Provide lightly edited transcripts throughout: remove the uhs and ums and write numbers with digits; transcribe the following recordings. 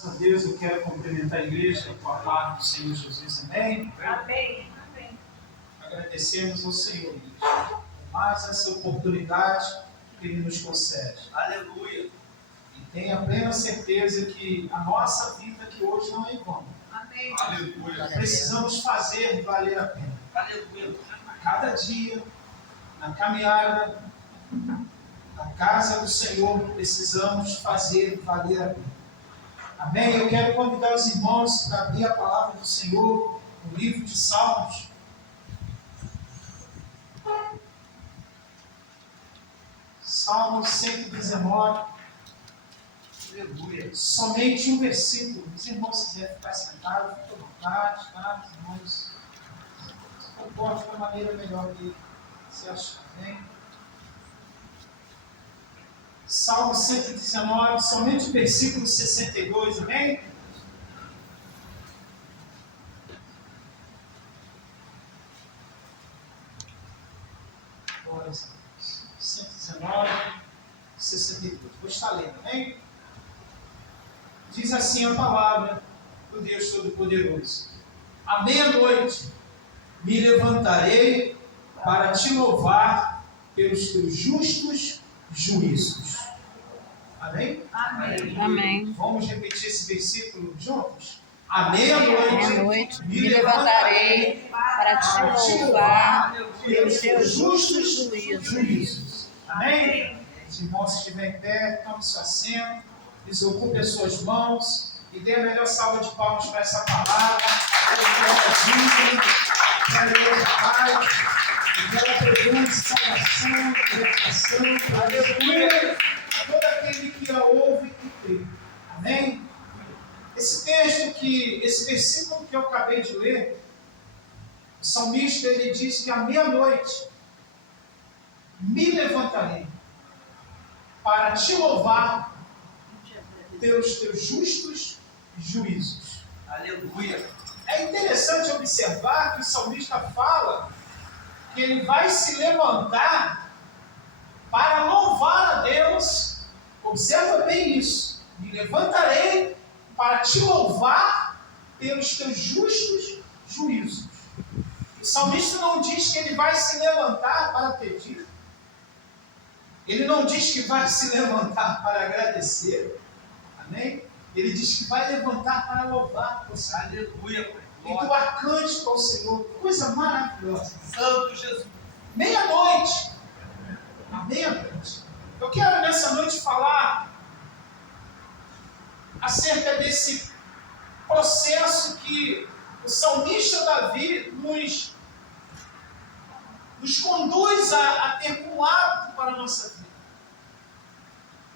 Graças a Deus, eu quero cumprimentar a igreja com a paz do Senhor Jesus, amém? Amém. Amém. Agradecemos ao Senhor por mais essa oportunidade que Ele nos concede. Aleluia. E tenha plena certeza que a nossa vida aqui hoje não é em vão. Amém. Aleluia. Precisamos fazer valer a pena. Aleluia. A cada dia, na caminhada, na casa do Senhor, precisamos fazer valer a pena. Amém? Eu quero convidar os irmãos para abrir a palavra do Senhor no livro de Salmos. Salmo 119. Aleluia. Somente um versículo. Os irmãos, se quiserem ficar sentados, fiquem à vontade, tá? Os irmãos se comportem da maneira melhor que você achar, amém? Salmo 119, somente o versículo 62, amém? Glória a Deus. 119, 62. Vou estar lendo, amém? Diz assim a palavra do Deus Todo-Poderoso. À meia-noite me levantarei para te louvar pelos teus justos juízos. Amém? Amém. Amém. Vamos repetir esse versículo juntos? À meia-noite Meia-noite me levantarei para te louvar pelos teus justos juízos. Amém? Os irmãos, se estiverem em pé, tome seu assento, desocupe as suas mãos e dê a melhor salva de palmas para essa palavra. Para Deus, Pai, e ela produz salvação, libertação, aleluia, a todo aquele que a ouve e crê. Amém? Esse versículo que eu acabei de ler, o salmista ele diz que à meia-noite me levantarei para te louvar pelos teus justos juízos. Aleluia. É interessante observar que o salmista fala que ele vai se levantar para louvar a Deus. Observa bem isso. Me levantarei para te louvar pelos teus justos juízos. O salmista não diz que ele vai se levantar para pedir. Ele não diz que vai se levantar para agradecer. Amém? Ele diz que vai levantar para louvar você. Aleluia, Pai. Entoar cântico ao Senhor. Coisa maravilhosa. Santo Jesus. Meia-noite. À meia-noite. Eu quero nessa noite falar acerca desse processo que o salmista Davi nos conduz a ter como hábito para a nossa vida.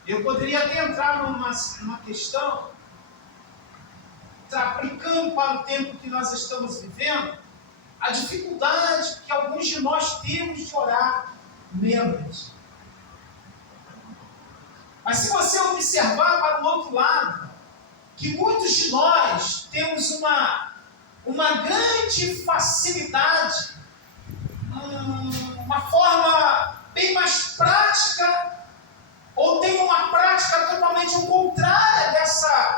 Eu poderia até entrar numa questão, aplicando para o tempo que nós estamos vivendo, a dificuldade que alguns de nós temos de orar meia-noite. Mas se você observar para o outro lado, que muitos de nós temos uma grande facilidade, uma forma bem mais prática, ou tem uma prática totalmente ao contrário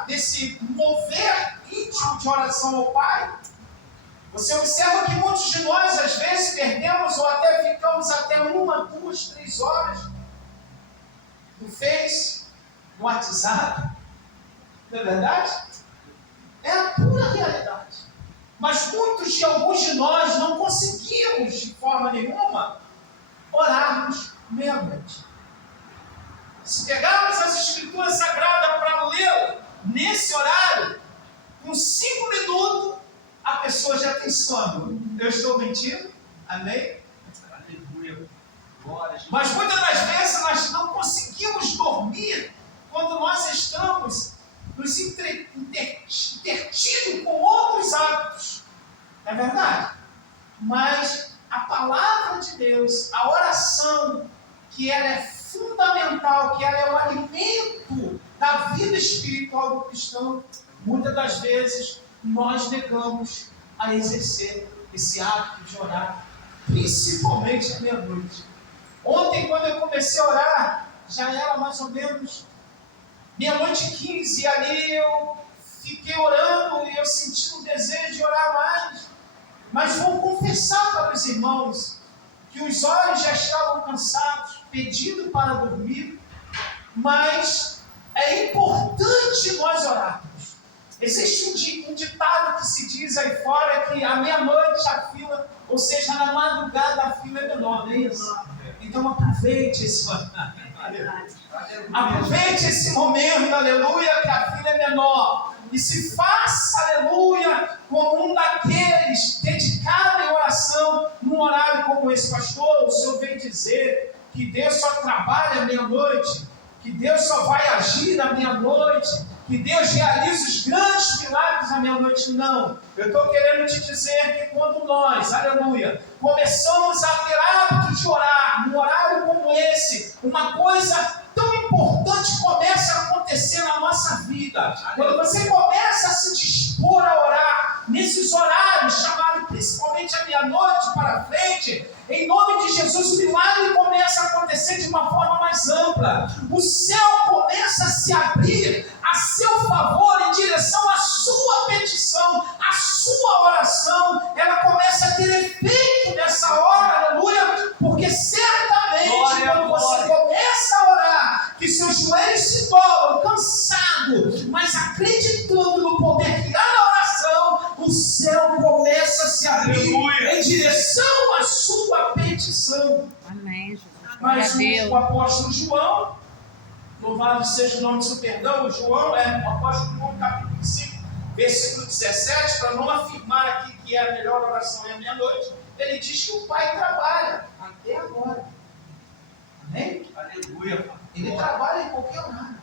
desse mover íntimo de oração ao Pai. Você observa que muitos de nós, às vezes, perdemos ou até ficamos até 1, 2, 3 horas no Face, no WhatsApp. Não é verdade? É a pura realidade. Mas alguns de nós não conseguimos, de forma nenhuma, orarmos meia-noite. Se pegarmos as Escrituras Sagradas para ler nesse horário, com 5 minutos, a pessoa já tem sono. Eu estou mentindo? Amém? Aleluia. Glória a Jesus. Mas muitas das vezes nós não conseguimos dormir quando nós estamos nos intertidos com outros hábitos. Não é verdade? Mas a palavra de Deus, a oração, que ela é fundamental, que ela é o alimento da vida espiritual do cristão, muitas das vezes nós negamos a exercer esse hábito de orar, principalmente à meia-noite. Ontem, quando eu comecei a orar, já era mais ou menos meia-noite e 15, e ali eu fiquei orando e eu senti um desejo de orar mais. Mas vou confessar para os irmãos que os olhos já estavam cansados, pedindo para dormir, mas é importante nós orarmos. Existe um ditado que se diz aí fora que à meia-noite a fila, ou seja, na madrugada a fila é menor, não é isso? Então aproveite esse momento, aleluia, que a fila é menor. E se faça, aleluia, como um daqueles dedicado em oração, num horário como esse. Pastor, o senhor vem dizer que Deus só trabalha à meia-noite, que Deus só vai agir à meia-noite, que Deus realiza os grandes milagres à meia-noite. Não, eu estou querendo te dizer que quando nós, aleluia, começamos a ter hábito de orar, num horário como esse, uma coisa tão importante começa a acontecer na nossa vida. Quando você começa a se dispor a orar, nesses horários, chamados principalmente à meia-noite para frente, em nome de Jesus, o milagre começa a acontecer de uma forma mais ampla. O céu começa a se abrir a seu favor em direção à sua petição, à sua oração. Ela começa a ter efeito nessa hora, aleluia, porque certamente quando você começa a orar, que seus joelhos se dobram, cansado, mas acreditando no poder que há na oração, o céu começa a se abrir em direção à sua petição. Amém, Jesus. Glória Mas a Deus. o apóstolo João, louvado seja o nome do seu perdão, João é o apóstolo João, capítulo 5, versículo 17, para não afirmar aqui que é a melhor oração é a meia-noite, ele diz que o Pai trabalha até agora. Amém? Aleluia. Ele trabalha em qualquer horário.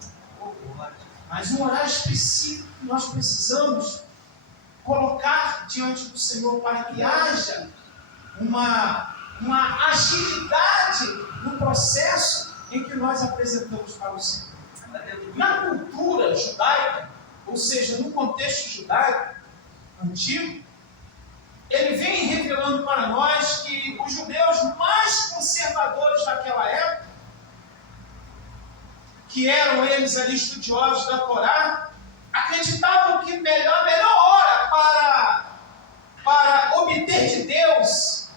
Mas um horário específico que nós precisamos colocar diante do Senhor para que haja uma agilidade no processo em que nós apresentamos para o Senhor. Na cultura judaica, ou seja, no contexto judaico antigo, ele vem revelando para nós que os judeus mais conservadores daquela época, que eram eles ali estudiosos da Torá, acreditavam que a melhor hora para obter de Deus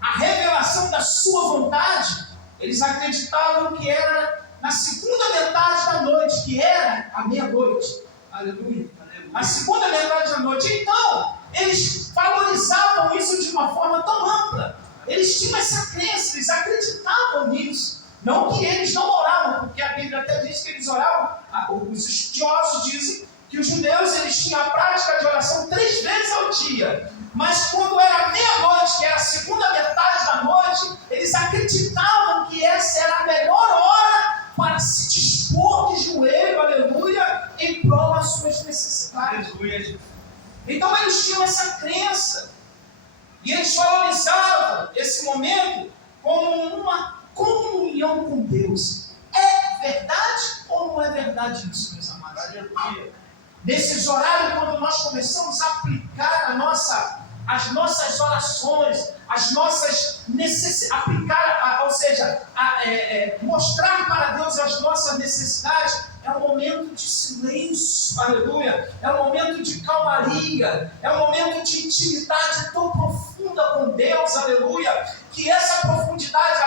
a revelação da sua vontade, eles acreditavam que era na segunda metade da noite, que era a meia-noite. Aleluia. A segunda metade da noite. Então, eles valorizavam isso de uma forma tão ampla. Eles tinham essa crença, eles acreditavam nisso. Não que eles não oravam, porque a Bíblia até diz que eles oravam. Os estudiosos dizem que os judeus eles tinham a prática de oração 3 vezes ao dia. Mas quando era meia-noite, que era a segunda metade da noite, eles acreditavam que essa era a melhor hora para se dispor de joelho, aleluia, em prol das suas necessidades. Aleluia. Então eles tinham essa crença. E eles valorizavam esse momento como uma comunhão com Deus. É verdade ou não é verdade isso, meus amados? Aleluia. Nesses horários, quando nós começamos a aplicar as nossas orações, as nossas necessidades, mostrar para Deus as nossas necessidades, é um momento de silêncio, aleluia, é um momento de calmaria, é um momento de intimidade tão profunda com Deus, aleluia, que essa profundidade,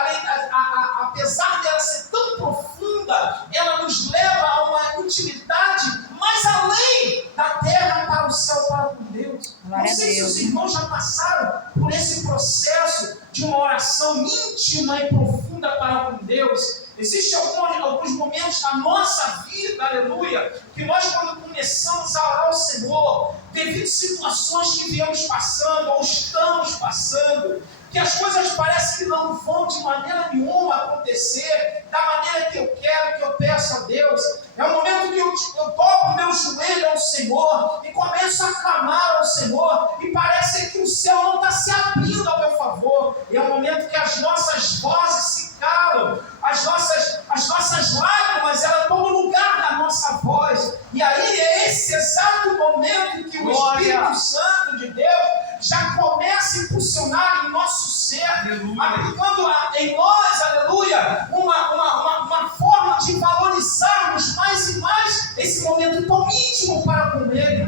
apesar dela ser tão profunda, ela nos leva a uma intimidade mais além da terra para o céu, para com Deus. Glória Não sei a se Deus. os irmãos já passaram por esse processo de uma oração íntima e profunda para com Deus. Existem alguns momentos na nossa vida, aleluia, que nós quando começamos a orar ao Senhor, devido a situações que viemos passando ou estamos passando, que as coisas parecem que não vão de maneira nenhuma acontecer da maneira que eu quero, que eu peço a Deus. É o momento que eu dobro meu joelho ao Senhor e começo a clamar ao Senhor e parece que o céu não está se abrindo ao meu favor. É o momento que as nossas vozes se calam, as nossas lágrimas elas tomam lugar da nossa voz. E aí é esse exato momento em que o Espírito Santo de Deus já começa a impulsionar em nosso ser, aplicando em nós, aleluia, uma forma de valorizarmos mais e mais esse momento tão íntimo para com Ele.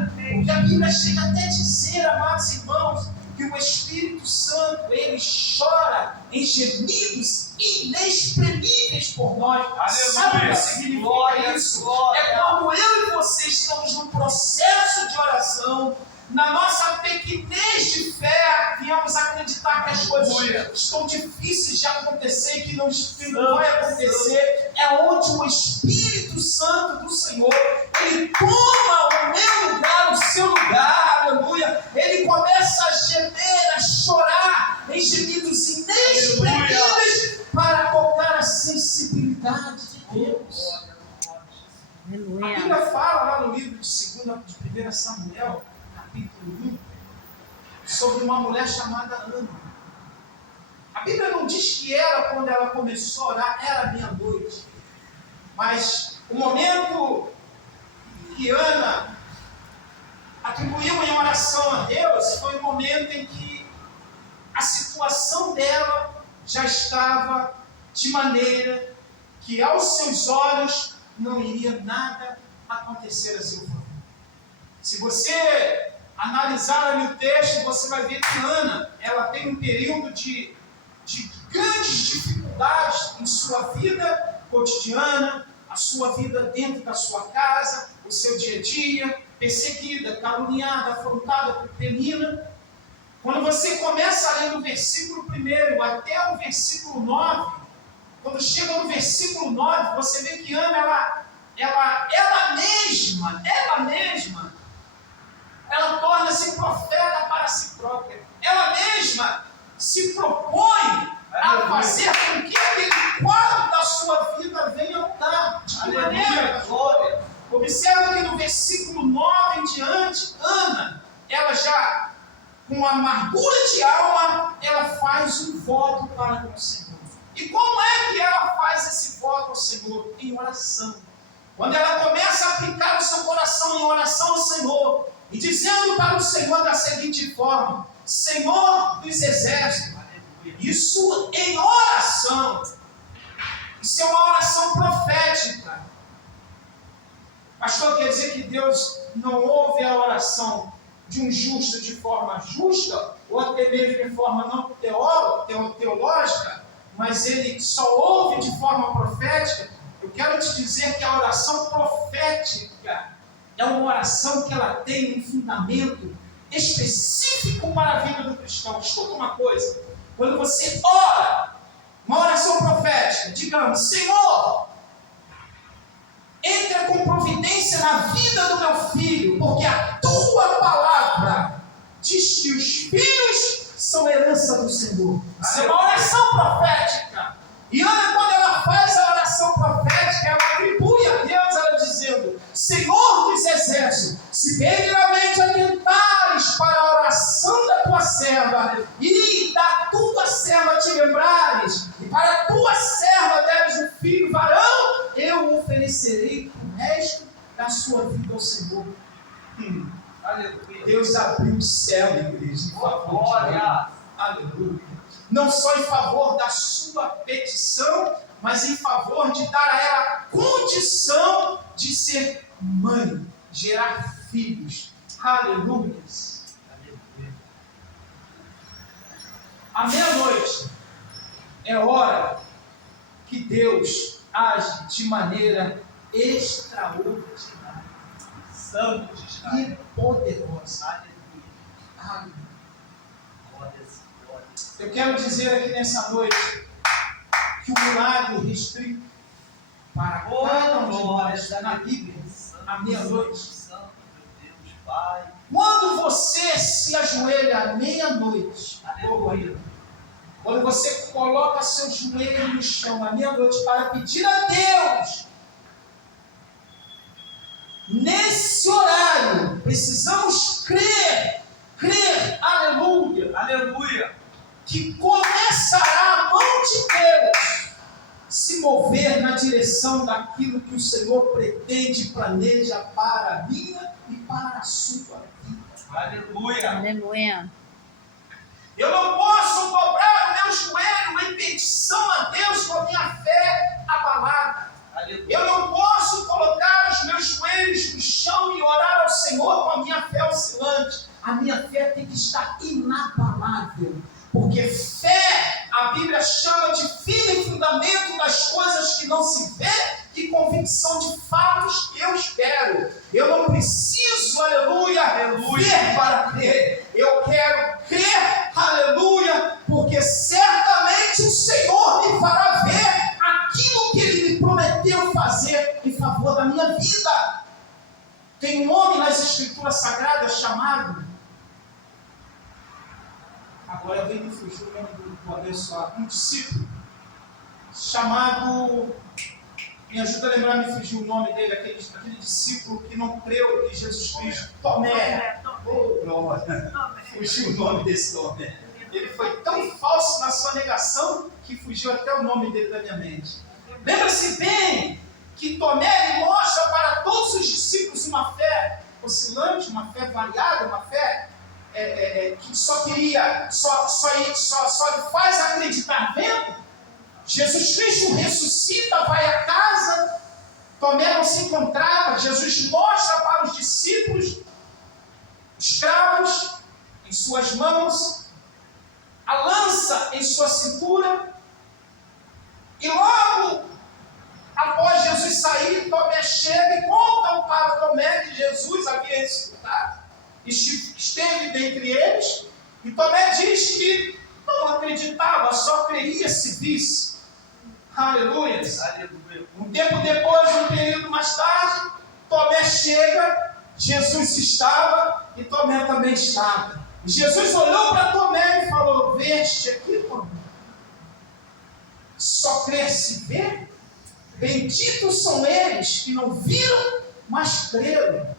Bíblia chega até a dizer, amados irmãos, que o Espírito Santo, ele chora em gemidos inexprimíveis por nós. Sabe o que significa Glória, isso? glória. É quando eu e você estamos num processo de oração, na nossa pequenez de fé, viemos acreditar que as coisas estão difíceis de acontecer, que não vai acontecer. É onde o Espírito Santo do Senhor, ele toma o meu lugar, o seu lugar, aleluia. Ele começa a gemer, a chorar em gemidos inexprimíveis para tocar a sensibilidade de Deus. A Aleluia. Bíblia fala lá no livro de 1 Samuel, capítulo 1, sobre uma mulher chamada Ana. A Bíblia não diz que ela, quando ela começou a orar, era meia-noite. Mas o momento que Ana atribuiu em oração a Deus foi o momento em que a situação dela já estava de maneira que aos seus olhos não iria nada acontecer a seu favor. Se você analisar ali o texto, você vai ver que Ana, ela tem um período de grandes dificuldades em sua vida cotidiana, a sua vida dentro da sua casa, o seu dia a dia, perseguida, caluniada, afrontada por penina. Quando você começa a ler do versículo 1 até o versículo 9, quando chega no versículo 9, você vê que Ana, ela mesma, ela torna-se profeta para si própria. Ela mesma se propõe a fazer com que aquele quadro da sua vida venha mudar. De que maneira? Glória. Observa que no versículo 9 em diante, Ana, ela já, com amargura de alma, ela faz um voto para com o Senhor. E como é que ela faz esse voto ao Senhor? Em oração. Quando ela começa a aplicar o seu coração em oração ao Senhor, e dizendo para o Senhor da seguinte forma: Senhor dos exércitos, isso em oração, isso é uma oração profética. Pastor, quer dizer que Deus não ouve a oração de um justo de forma justa, ou até mesmo de forma não teológica, mas Ele só ouve de forma profética? Eu quero te dizer que a oração profética é uma oração que ela tem um fundamento específico para a vida do cristão. Escuta uma coisa: quando você ora, uma oração profética, digamos, Senhor, entra com providência na vida do meu filho, porque a tua palavra diz que os filhos são herança do Senhor. Isso é uma oração profética. E olha, quando ela faz a oração profética, ela atribui a Deus, ela dizendo: Senhor dos exércitos, se verdadeiramente atentares para a oração da tua serva, e da tua serva te lembrares, e para a tua serva deres um filho varão, eu oferecerei o resto da sua vida ao Senhor. Aleluia. Deus abriu o céu, igreja, em favor de Glória. Ana. Aleluia. Não só em favor da sua petição, mas em favor de dar a ela condição de ser mãe, gerar filhos. Aleluia. À meia-noite é hora que Deus age de maneira extraordinária, Santo de Israel. e poderosa. Aleluia. Aleluia. Glórias, glórias. Eu quero dizer aqui nessa noite que o milagre restrito para cada um de nós está na Bíblia, à meia-noite. Santo, meu Deus, Pai. Quando você se ajoelha à meia-noite, Aleluia. quando você coloca seu joelho no chão à meia-noite para pedir a Deus, nesse horário, precisamos crer, aleluia, Aleluia. que começará a mão de Deus se mover na direção daquilo que o Senhor pretende e planeja para a minha e para a sua vida. Aleluia. Aleluia. Eu não posso dobrar o meu joelho em petição a Deus com a minha fé abalada. Aleluia. Eu não posso colocar os meus joelhos joelhos no chão e orar ao Senhor com a minha fé oscilante. A minha fé tem que estar inabalável. Porque fé, a Bíblia chama de firme fundamento das coisas que não se vê e convicção de fatos que eu espero. Eu não preciso, aleluia, ver para crer. Eu quero crer, aleluia, porque certamente o Senhor me fará ver aquilo que Ele me prometeu fazer em favor da minha vida. Tem um homem nas Escrituras Sagradas chamado... Agora vem me fugir o nome do abençoado. Um discípulo chamado... Me ajuda a lembrar, me fugir o nome dele, aquele discípulo que não creu em Jesus Cristo. Tomé. Oh, glória. Fugiu o nome desse Tomé. Ele foi tão falso na sua negação que fugiu até o nome dele da minha mente. Lembra-se bem que Tomé mostra para todos os discípulos uma fé oscilante, uma fé variada, uma fé que só lhe faz acreditar vendo. Jesus Cristo ressuscita, vai à casa, Tomé não se encontrava. Jesus mostra para os discípulos escravos em suas mãos, a lança em sua cintura, e logo após Jesus sair, Tomé chega e conta para Tomé que Jesus havia ressuscitado, esteve dentre eles, e Tomé diz que não acreditava, só creria se visse. Aleluia. Um tempo depois, um período mais tarde, Tomé chega, Jesus estava e Tomé também estava. Jesus olhou para Tomé e falou: veste aqui, Tomé? Só crer se vê? Benditos são eles que não viram, mas creram.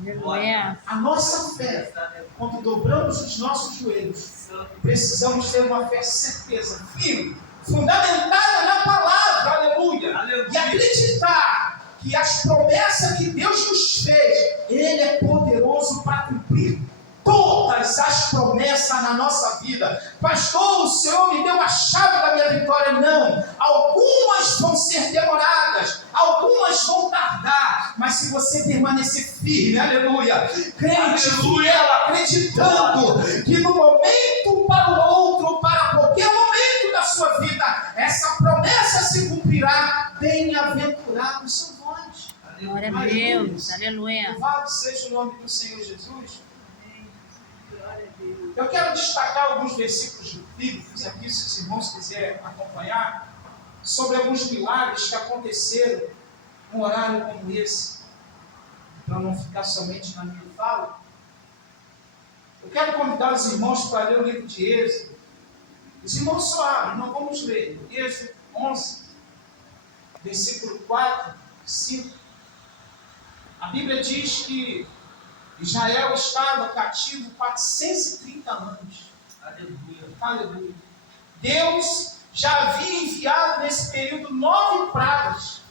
Aleluia. A nossa fé, quando dobramos os nossos joelhos, precisamos ter uma fé certeza, firme, fundamentada na palavra, aleluia, e acreditar que as promessas que Deus nos fez, Ele é poderoso para cumprir todas as promessas na nossa vida. Pastor, o Senhor me deu a chave da minha vitória. Não, algumas vão ser demoradas, algumas vão tardar, mas se você permanecer firme, aleluia, crente, fiel, acreditando que no momento para o outro, para qualquer momento da sua vida, essa promessa se cumprirá. Bem-aventurados são vós. Glória a Deus. Aleluia. Louvado seja o nome do Senhor Jesus. Eu quero destacar alguns versículos bíblicos aqui, se os irmãos quiserem acompanhar, sobre alguns milagres que aconteceram num horário como esse, para não ficar somente na minha fala. Eu quero convidar os irmãos para ler o livro de Êxodo. Os irmãos só abrem, não vamos ler. Êxodo 11, versículo 4, 5. A Bíblia diz que Israel estava cativo 430 anos. Aleluia. Aleluia. Deus já havia enviado nesse período 9 pragas.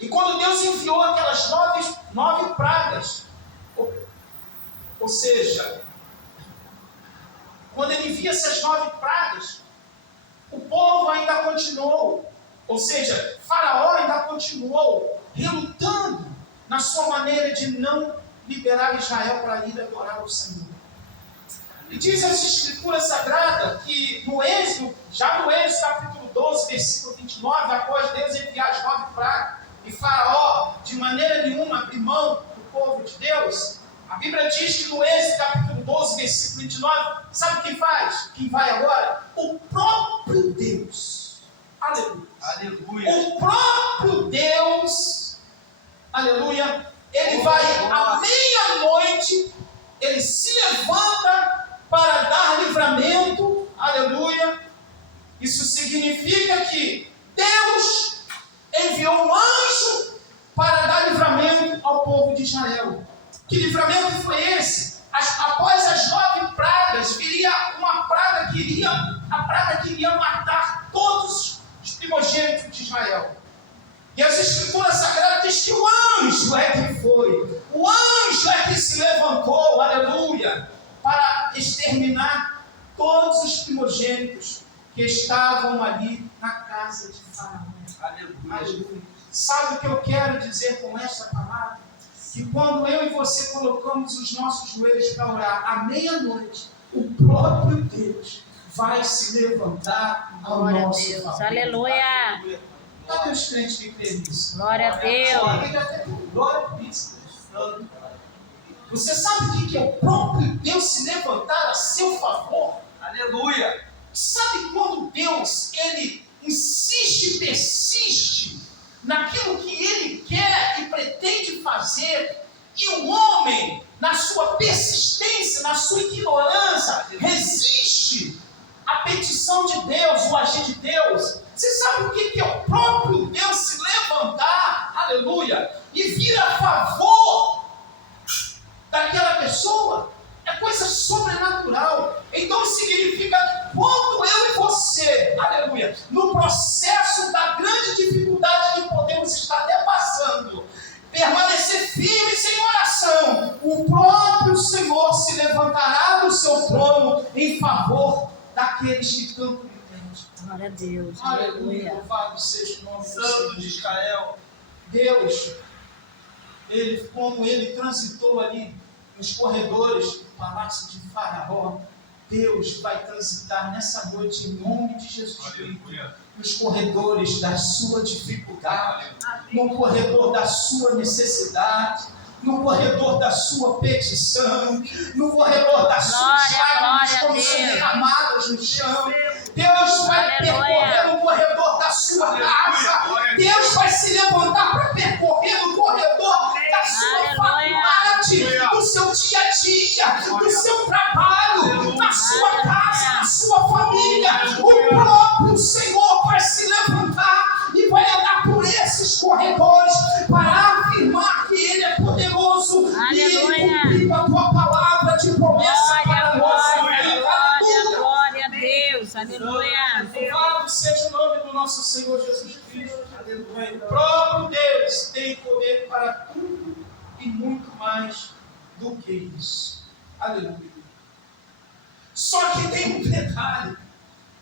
E quando Deus enviou aquelas 9 pragas, ou seja, quando Ele envia essas 9 pragas, o povo ainda continuou, ou seja, Faraó ainda continuou relutando na sua maneira de não liberar Israel para ir adorar o Senhor. E diz as Escrituras Sagradas que no Êxodo, já no Êxodo capítulo 12, versículo 29, após Deus enviar as 9 pragas, e Faraó de maneira nenhuma abrir mão do povo de Deus, a Bíblia diz que no Êxodo capítulo 12, versículo 29, sabe quem faz? Quem vai agora? O próprio Deus. Aleluia. Aleluia. O próprio Deus, aleluia, Ele vai à meia-noite, Ele se levanta para dar livramento, aleluia. Isso significa que Deus enviou um anjo para dar livramento ao povo de Israel. Que livramento foi esse? Após as 9 pragas, viria uma praga que iria matar todos os primogênitos de Israel. E as Escrituras Sagradas dizem que o anjo é que foi. O anjo é que se levantou, aleluia, para exterminar todos os primogênitos que estavam ali na casa de Faraó. Aleluia. Aleluia. Sabe o que eu quero dizer com esta palavra? Que quando eu e você colocamos os nossos joelhos para orar à meia-noite, o próprio Deus vai se levantar ao Glória a nosso Deus. favor. Aleluia. Cadê os crentes que creem nisso? Glória a Deus. Glória a Cristo. Você sabe o que é o próprio Deus se levantar a seu favor? Aleluia. Sabe quando Deus, Ele insiste e persiste naquilo que Ele quer e pretende fazer, e o homem, na sua persistência, na sua ignorância, resiste à petição de Deus, o agir de Deus? Você sabe o que é o próprio Deus se levantar, aleluia, e vir a favor daquela pessoa? É coisa sobrenatural. Então significa que quando eu e você, aleluia, no processo da grande dificuldade que podemos estar até passando, permanecer firmes em oração, o próprio Senhor se levantará do seu trono em favor daqueles que tanto lhe temem. Glória a Deus. Aleluia, Aleluia. louvado seja o nome do Santo Senhor. de Israel. Deus, como ele transitou ali nos corredores do palácio de Faraó, Deus vai transitar nessa noite em nome de Jesus Cristo, nos corredores da sua dificuldade, no corredor da sua necessidade, no corredor da sua petição, no corredor das suas lágrimas como são derramadas no chão. Deus vai percorrer no corredor da sua casa. Deus vai se levantar para percorrer no corredor da sua faculdade, do seu dia a dia, do seu trabalho, na sua casa, na sua família. O próprio Senhor vai se levantar e vai andar por esses corredores para afirmar que Ele é poderoso e Ele cumpriu a tua palavra de promessa para a nossa vida. Glória a Deus. Aleluia. Louvado seja o nome do nosso Senhor Jesus Cristo. O próprio Deus tem poder para tudo e muito mais do que isso. Aleluia. Só que tem um detalhe.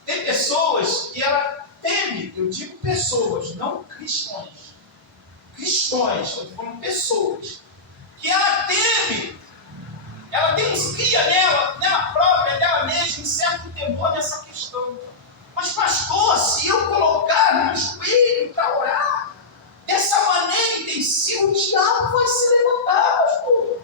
Tem pessoas que ela teme, eu digo pessoas, não cristãos. Cristãos, eu estou falando pessoas. Que ela teme, ela tem cria nela própria, dela mesma, um certo temor nessa questão. Mas pastor, se eu colocar no joelho para orar, dessa maneira intensiva, o diabo vai se levantar, pastor.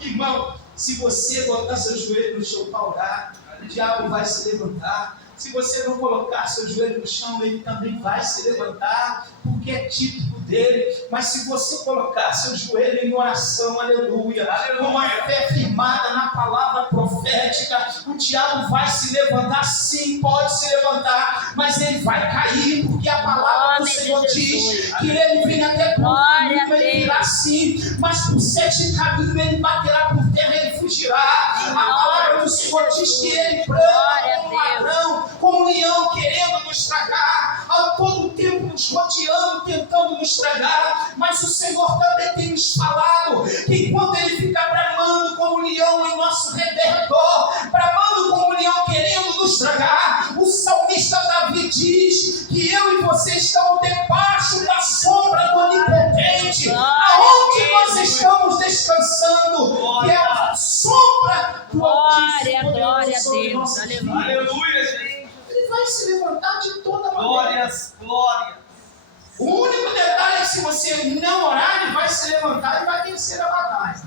Irmão, se você botar seu joelho no chão para orar, o diabo vai se levantar. Se você não colocar seu joelho no chão, ele também vai se levantar, porque é típico dele. Mas se você colocar seu joelho em oração, aleluia, com uma fé firmada na palavra profética, o diabo vai se levantar, sim, pode se levantar, mas ele vai cair, porque a palavra do Senhor diz que ele vem até por caminho, ele virá sim, mas por 7 caminhos ele baterá por terra e ele fugirá. A palavra do Senhor diz que ele brama como um ladrão, como um leão querendo nos tragar, a todo tempo nos rodeando, tentando nos tragar. Mas o Senhor também tem nos falado que enquanto ele fica bramando como um leão em nosso redor, bramando como um leão querendo nos tragar, o salmista Davi diz que eu e você estamos debaixo da sombra do Onipotente, aonde nós estamos descansando, que é a sombra do Altíssimo. Glória a Deus. Aleluia, gente. Ele vai se levantar de toda maneira. Glórias, glórias. O único detalhe é que se você não orar, ele vai se levantar e vai vencer a batalha.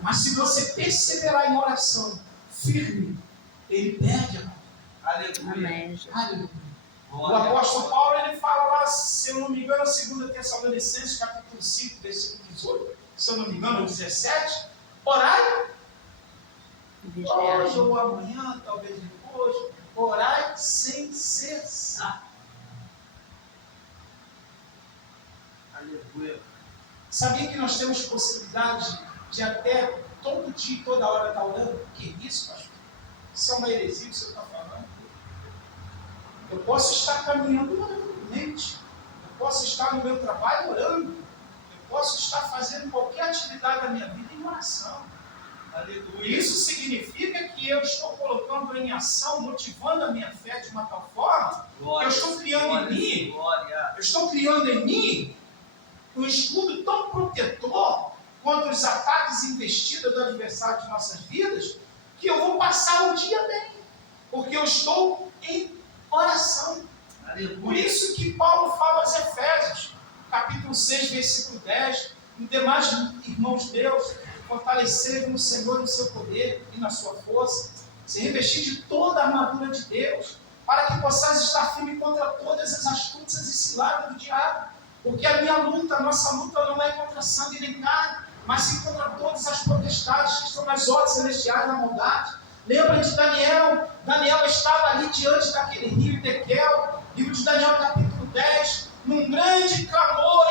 Mas se você perseverar em oração firme, ele perde a batalha. Aleluia. Amém. Aleluia. O Glória. apóstolo Paulo, ele fala lá, se eu não me engano, 2 Tessalonicenses, capítulo 5, versículo 18, se eu não me engano, 17, orai, hoje ou amanhã, talvez depois, orai sem cessar. Aleluia. Sabia que nós temos possibilidade de até todo dia, toda hora estar orando? Que isso, pastor? Isso é uma heresia que você está falando? Eu posso estar caminhando orando, mente. Eu posso estar no meu trabalho orando. Eu posso estar fazendo qualquer atividade da minha vida em oração. Aleluia. Isso significa que eu estou colocando em ação, motivando a minha fé de uma tal forma, Glória, eu estou criando em mim, glória. eu estou criando em mim um escudo tão protetor contra os ataques e investidas do adversário de nossas vidas, que eu vou passar o dia bem, porque eu estou em oração. Por Aleluia. isso que Paulo fala aos Efésios, capítulo 6, versículo 10, e demais irmãos Deus, fortalecer no Senhor no seu poder e na sua força, se revestir de toda a armadura de Deus, para que possais estar firme contra todas as astúcias e ciladas do diabo, porque a minha luta, a nossa luta não é contra sangue nem carne, mas sim contra todas as potestades que estão nas ordens celestiais da maldade. Lembra de Daniel? Daniel estava ali diante daquele rio Tequel, livro de Daniel capítulo 10, num grande clamor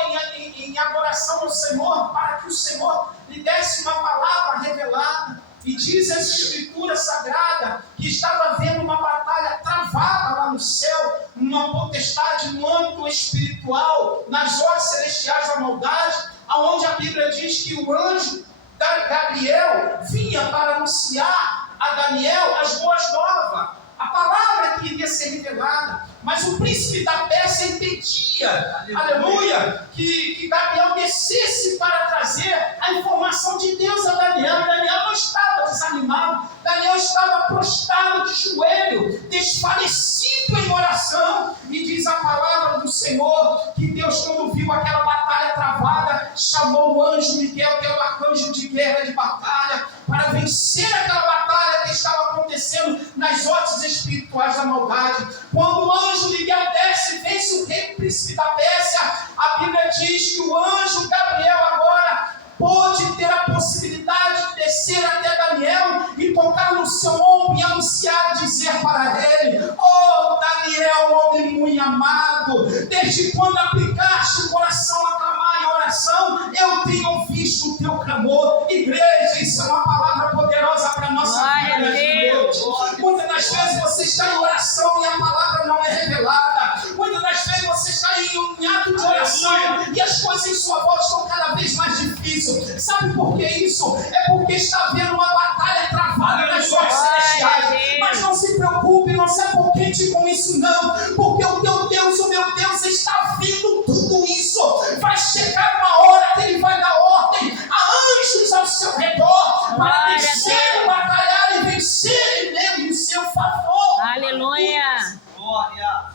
em adoração ao Senhor, para que o Senhor lhe desse uma palavra revelada. E diz a Escritura Sagrada que estava havendo uma batalha travada lá no céu, uma potestade no âmbito espiritual, nas ordens celestiais da maldade, aonde a Bíblia diz que o anjo Gabriel vinha para anunciar a Daniel as boas novas, a palavra que iria ser revelada. Mas o príncipe da Pérsia impedia, aleluia, que Gabriel descesse para trazer a informação de Deus a Daniel. Daniel não estava desanimado, Daniel estava prostrado de joelho, desfalecido em oração. E diz a palavra do Senhor que Deus, quando viu aquela batalha travada, chamou o anjo Miguel, que é o arcanjo de guerra de batalha, para vencer aquela batalha que estava acontecendo nas ordens espirituais da maldade. Quando o anjo Miguel desce e vence o rei príncipe da Pérsia, a Bíblia diz que o anjo Gabriel agora pôde ter a possibilidade de descer até Daniel e tocar no seu ombro e anunciar, dizer para ele: oh Daniel, homem muito amado, desde quando aplicaste o coração a clamar em oração, eu tenho visto o teu clamor. Igreja, isso é uma palavra poderosa para a nossa vida, Deus. Muitas das vezes você está em oração e a palavra não é revelada. Muitas das vezes você está em ato de oração e as coisas em sua volta estão cada vez mais difíceis. Sabe por que isso? É porque está havendo uma batalha travada nas ordens celestiais. Mas não se preocupe, não se apoquente com isso não, porque o teu Deus, o meu Deus, está vendo tudo isso. Vai chegar uma hora que Ele vai dar ordem a anjos ao seu redor para descer, batalhar e vencer em seu favor. Aleluia. Glória.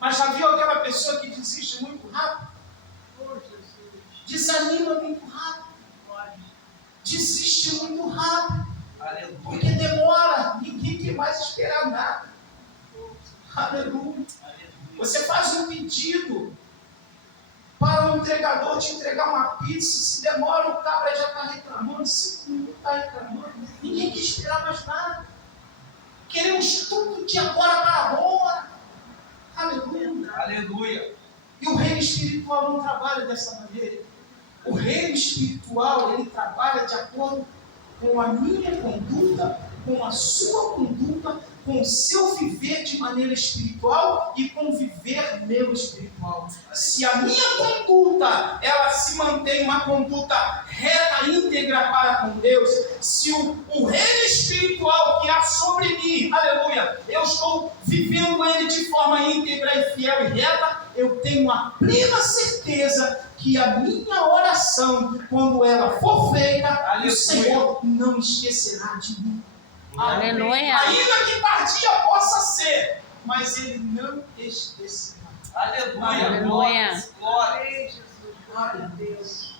Mas já viu aquela pessoa que desiste muito rápido? Desanima muito rápido. Desiste muito rápido. Aleluia. Porque demora. Ninguém quer mais esperar nada. Aleluia. Você faz um pedido para o entregador te entregar uma pizza. Se demora, o cabra já está reclamando. 5 minutos está reclamando. Ninguém quer esperar mais nada. Queremos tudo de agora para agora. Aleluia. Aleluia. E o reino espiritual não trabalha dessa maneira. O reino espiritual, ele trabalha de acordo com a minha conduta, com a sua conduta, com o seu viver de maneira espiritual e com o viver meu espiritual. Se a minha conduta, ela se mantém uma conduta reta, íntegra para com Deus, se o reino espiritual que há sobre mim, aleluia, eu estou vivendo ele de forma íntegra e fiel e reta, eu tenho a plena certeza que a minha oração, quando ela for feita, aleluia, o Senhor não esquecerá de mim. Aleluia. Ainda que tardia possa ser, mas Ele não esquecerá. Aleluia. Aleluia. Glória. Glória a Deus.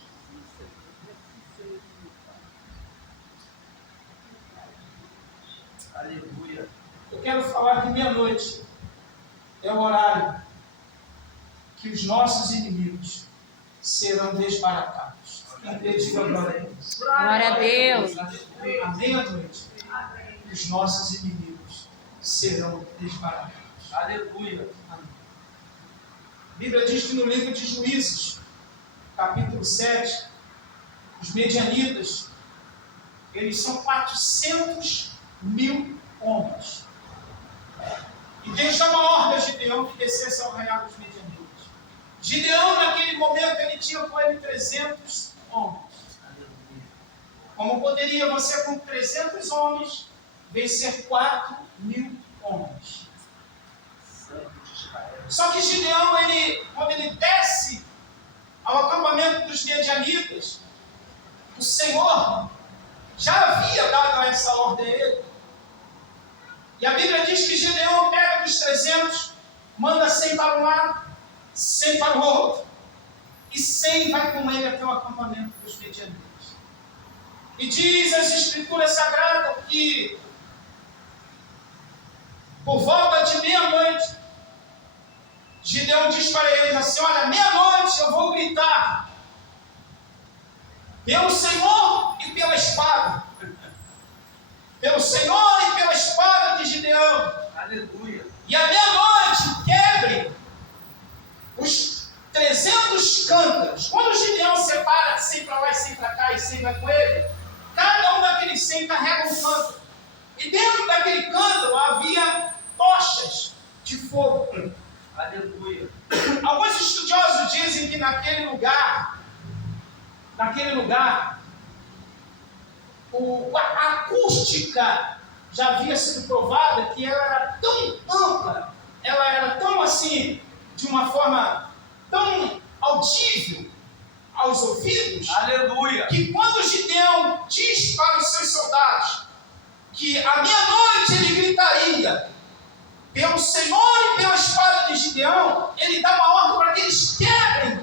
Aleluia. Eu quero falar que meia-noite é o horário que os nossos inimigos serão desbaratados. Quem crê, diga glória a Deus. Glória a Deus. À meia-noite, os nossos inimigos serão desbaratados. Aleluia. A Bíblia diz que no livro de Juízes, capítulo 7, os medianitas, eles são 400.000 homens. E Deus dá uma ordem a Gideão que descesse ao arraial dos medianitas. Gideão, naquele momento, ele tinha com ele 300 homens. Como poderia você, com 300 homens, vencer 4.000 homens? Só que Gideão, quando ele desce ao acampamento dos medianitas, o Senhor já havia dado essa ordem a ele. E a Bíblia diz que Gideão pega dos 300, manda 100 para um lado, 100 para o outro, e 100 vai com ele até o acampamento dos medianitas. E diz as Escrituras Sagradas que, por volta de meia-noite, Gideão diz para eles assim: olha, meia-noite eu vou gritar pelo Senhor e pela espada. Pelo Senhor e pela espada de Gideão. Aleluia. E à meia-noite quebre os 300 cântaros. Quando Gideão separa 100 para lá e 100 para cá e 100 vai com ele, cada um daqueles 100 carrega um cântaro. E dentro daquele cântaro havia tochas de fogo. Aleluia. Alguns estudiosos dizem que naquele lugar, a acústica já havia sido provada que ela era tão ampla, ela era tão assim, de uma forma tão audível aos ouvidos, Aleluia. que quando Gideão diz para os seus soldados que à meia-noite ele gritaria pelo Senhor e pela espada de Gideão, ele dá uma ordem para que eles quebrem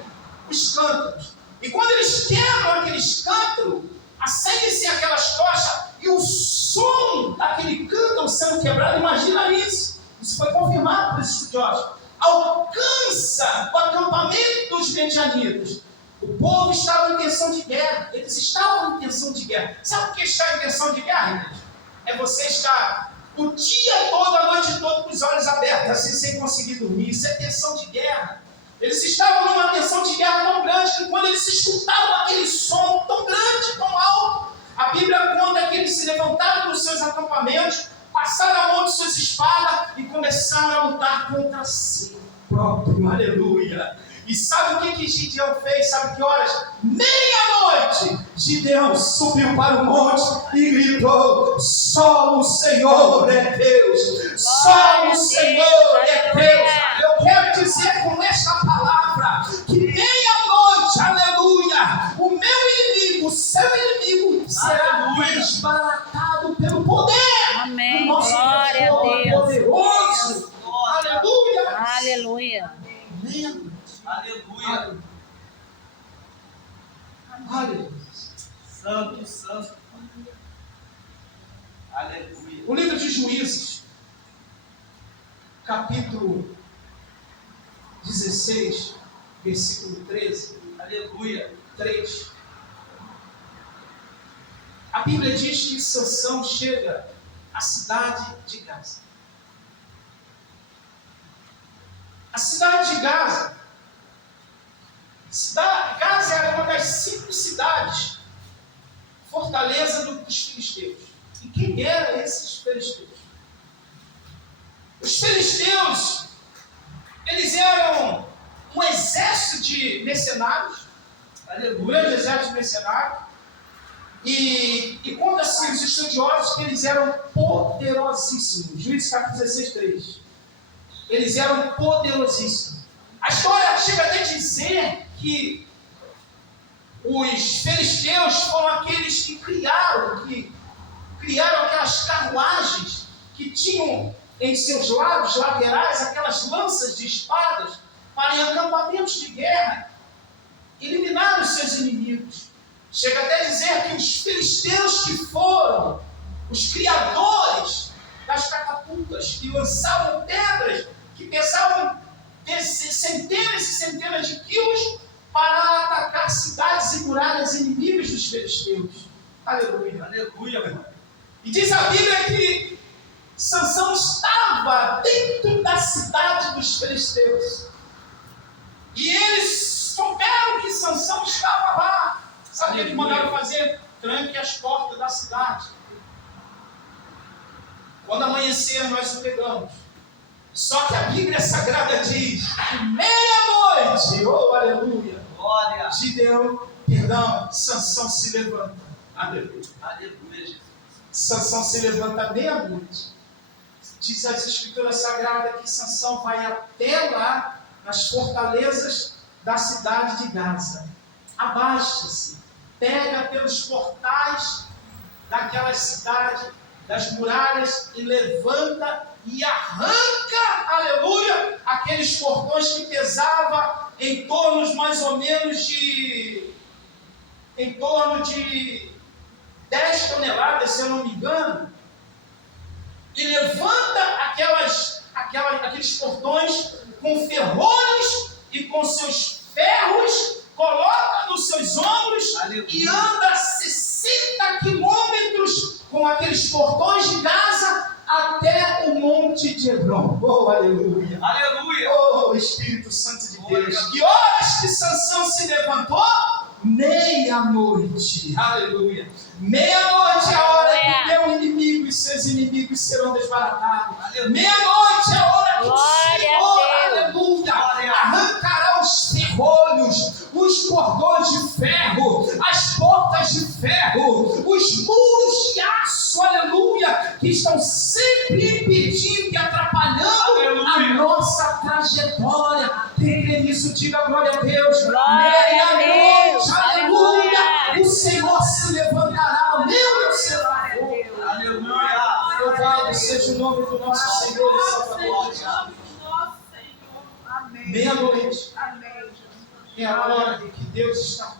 os cântaros. E quando eles quebram aqueles cântaros, acende-se aquelas tochas e o som daquele cântaro sendo quebrado, imagina isso. Isso foi confirmado por estudiosos. Alcança o acampamento dos medianitas. O povo estava em intenção de guerra. Eles estavam em intenção de guerra. Sabe o que está em intenção de guerra, gente? É você estar o dia todo, a noite toda, com os olhos abertos, assim, sem conseguir dormir. Isso é tensão de guerra. Eles estavam numa tensão de guerra tão grande que quando eles escutavam aquele som tão grande, tão alto, a Bíblia conta que eles se levantaram dos seus acampamentos, passaram a mão de suas espadas e começaram a lutar contra si próprio. Aleluia! E sabe o que Gideão fez? Sabe que horas? Meia-noite! Gideão subiu para o monte e gritou: só o Senhor é Deus! Só o Senhor é Deus! Eu quero dizer com esta palavra que meia-noite, aleluia, o meu inimigo, o seu inimigo será desbaratado pelo poder. Amém. do nosso Glória a Deus Deus. poderoso. Aleluia. Aleluia. Amém. Aleluia. Aleluia. Santo, santo. Aleluia. O livro de Juízes, capítulo 16, versículo 13. Aleluia. 3. A Bíblia diz que Sansão chega à cidade de Gaza. A cidade de Gaza, Gaza era uma das 5 cidades, fortaleza dos filisteus. E quem eram esses filisteus? Os filisteus, eles eram um exército de mercenários, um grande exército de mercenários, e conta-se os estudiosos que eles eram poderosíssimos. Juízes capítulo 16, 3. Eles eram poderosíssimos. A história chega até a dizer que os filisteus foram aqueles que criaram aquelas carruagens que tinham em seus lados laterais aquelas lanças de espadas para em acampamentos de guerra eliminar os seus inimigos. Chega até a dizer que os filisteus que foram os criadores das catapultas que lançavam pedras que pesavam centenas e centenas de quilos para atacar cidades e muralhas inimigas dos filisteus. Aleluia. Aleluia. E diz a Bíblia que Sansão estava dentro da cidade dos filisteus. E eles souberam que Sansão estava lá. Sabe o que eles mandaram fazer? Tranque as portas da cidade. Quando amanhecer, nós o pegamos. Só que a Bíblia Sagrada diz que meia-noite, oh aleluia, Glória. Sansão se levanta. Aleluia. Aleluia, Jesus. Sansão se levanta à meia-noite. Diz as Escrituras Sagradas que Sansão vai até lá, nas fortalezas da cidade de Gaza. Abaixa-se, pega pelos portais daquela cidade, das muralhas, e levanta e arranca, aleluia, aqueles portões que pesavam em torno mais ou menos de 10 toneladas, se eu não me engano, e levanta aqueles portões com ferrolhos e com seus ferros, coloca nos seus ombros, Aleluia. e anda 60 quilômetros com aqueles portões de Gaza até o Monte de Hebron. Oh, aleluia! Aleluia. Oh, Espírito Santo de Deus! Que horas que Sansão se levantou? Meia-noite. Aleluia! Meia-noite é a hora que o teu inimigo e seus inimigos serão desbaratados. Meia-noite é a hora que o Glória Senhor, a Deus. aleluia, Glória. arrancará os ferrolhos, os cordões de ferro, as portas de ferro, os muros de aço, aleluia, que estão sempre impedindo e atrapalhando Aleluia. a nossa trajetória. Quem crê nisso, diga glória a Deus. Glória a Meia-noite, Deus. aleluia, Aleluia. o Senhor se levantará, meu Senhor. Aleluia. Louvado seja o nome do nosso Senhor e Salvador. Meia-noite é a hora em que Deus está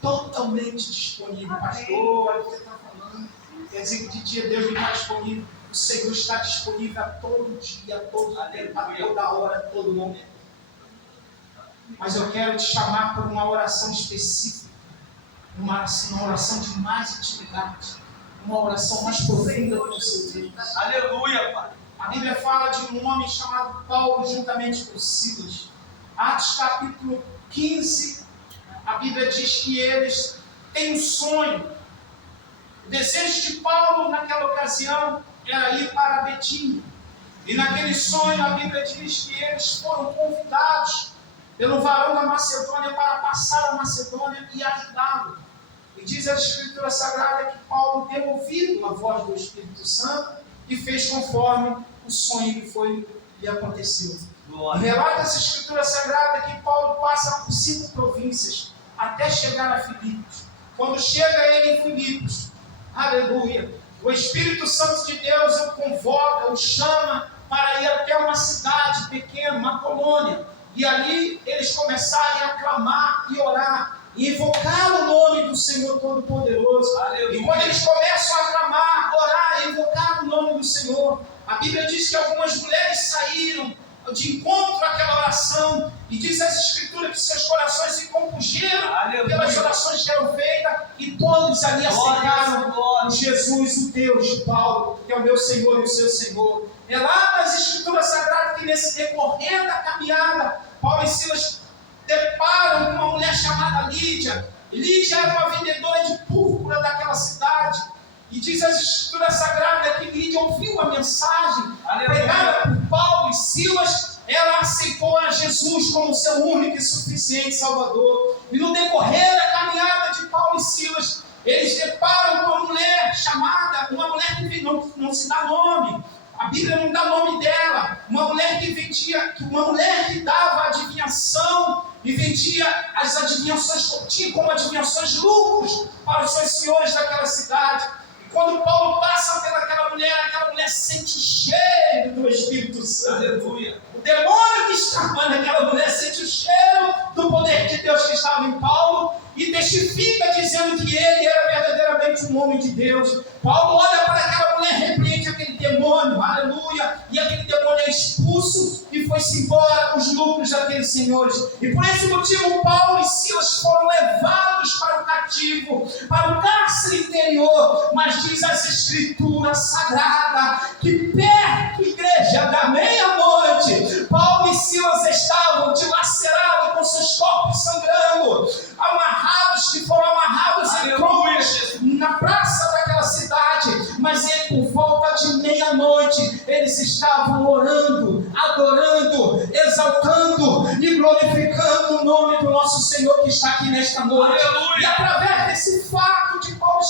totalmente disponível. Pastor, olha o que você está falando. Quer dizer que de dia Deus não está disponível. O Senhor está disponível a todo dia, a todo tempo, a toda hora, a todo momento. Mas eu quero te chamar por uma oração específica. Uma oração de mais intimidade. Uma oração mais profunda com o seu Deus. Aleluia, Pai. A Bíblia fala de um homem chamado Paulo juntamente com Silas. Atos capítulo 15, a Bíblia diz que eles têm um sonho. O desejo de Paulo naquela ocasião era ir para Betim. E naquele sonho a Bíblia diz que eles foram convidados pelo varão da Macedônia para passar a Macedônia e ajudá-lo. E diz a Escritura Sagrada que Paulo deu ouvido à voz do Espírito Santo e fez conforme o sonho que lhe aconteceu. E relata essa Escritura Sagrada que Paulo passa por 5 províncias até chegar a Filipos. Quando chega ele em Filipos, aleluia, o Espírito Santo de Deus o convoca, o chama para ir até uma cidade pequena, uma colônia. E ali eles começarem a clamar e orar, e invocar o nome do Senhor Todo-Poderoso. Aleluia. E quando eles começam a clamar, orar e invocar o nome do Senhor, a Bíblia diz que algumas mulheres saíram de encontro àquela oração, e diz as Escrituras que seus corações se compungiram pelas orações que eram feitas, e todos ali aceitaram Jesus, o Deus de Paulo, que é o meu Senhor e o seu Senhor. É lá nas Escrituras Sagradas que nesse decorrer da caminhada, Paulo e Silas deparam com uma mulher chamada Lídia. Lídia era uma vendedora de púrpura daquela cidade. E diz as Escrituras Sagradas que Lídia ouviu a mensagem pregada por Paulo e Silas. Ela aceitou a Jesus como seu único e suficiente Salvador. E no decorrer da caminhada de Paulo e Silas, eles deparam com uma mulher chamada, uma mulher que não se dá nome. A Bíblia não dá nome dela. Uma mulher que dava adivinhação e vendia as adivinhações, tinha como adivinhações lucros para os seus senhores daquela cidade. E quando Paulo passa pelaquela mulher sente o cheiro do Espírito Santo. Aleluia. O demônio que estava naquela mulher sente o cheiro do poder de Deus que estava em Paulo e testifica dizendo que ele era verdadeiramente um homem de Deus. Paulo olha para aquela mulher, repreende aquele demônio, aleluia, e aquele demônio é expulso e foi-se embora os lucros daqueles senhores. E por esse motivo Paulo e Silas foram levados para o cativo, para o cárcere interior. Mas diz as Escrituras Sagradas que perto, igreja, da meia-noite, Paulo e Silas estavam dilacerados com seus corpos sangrando, que foram amarrados em troncos na praça daquela cidade. Mas por volta de meia-noite eles estavam orando, adorando, exaltando e glorificando o nome do nosso Senhor que está aqui nesta noite. Aleluia. E através desse fato de Paulo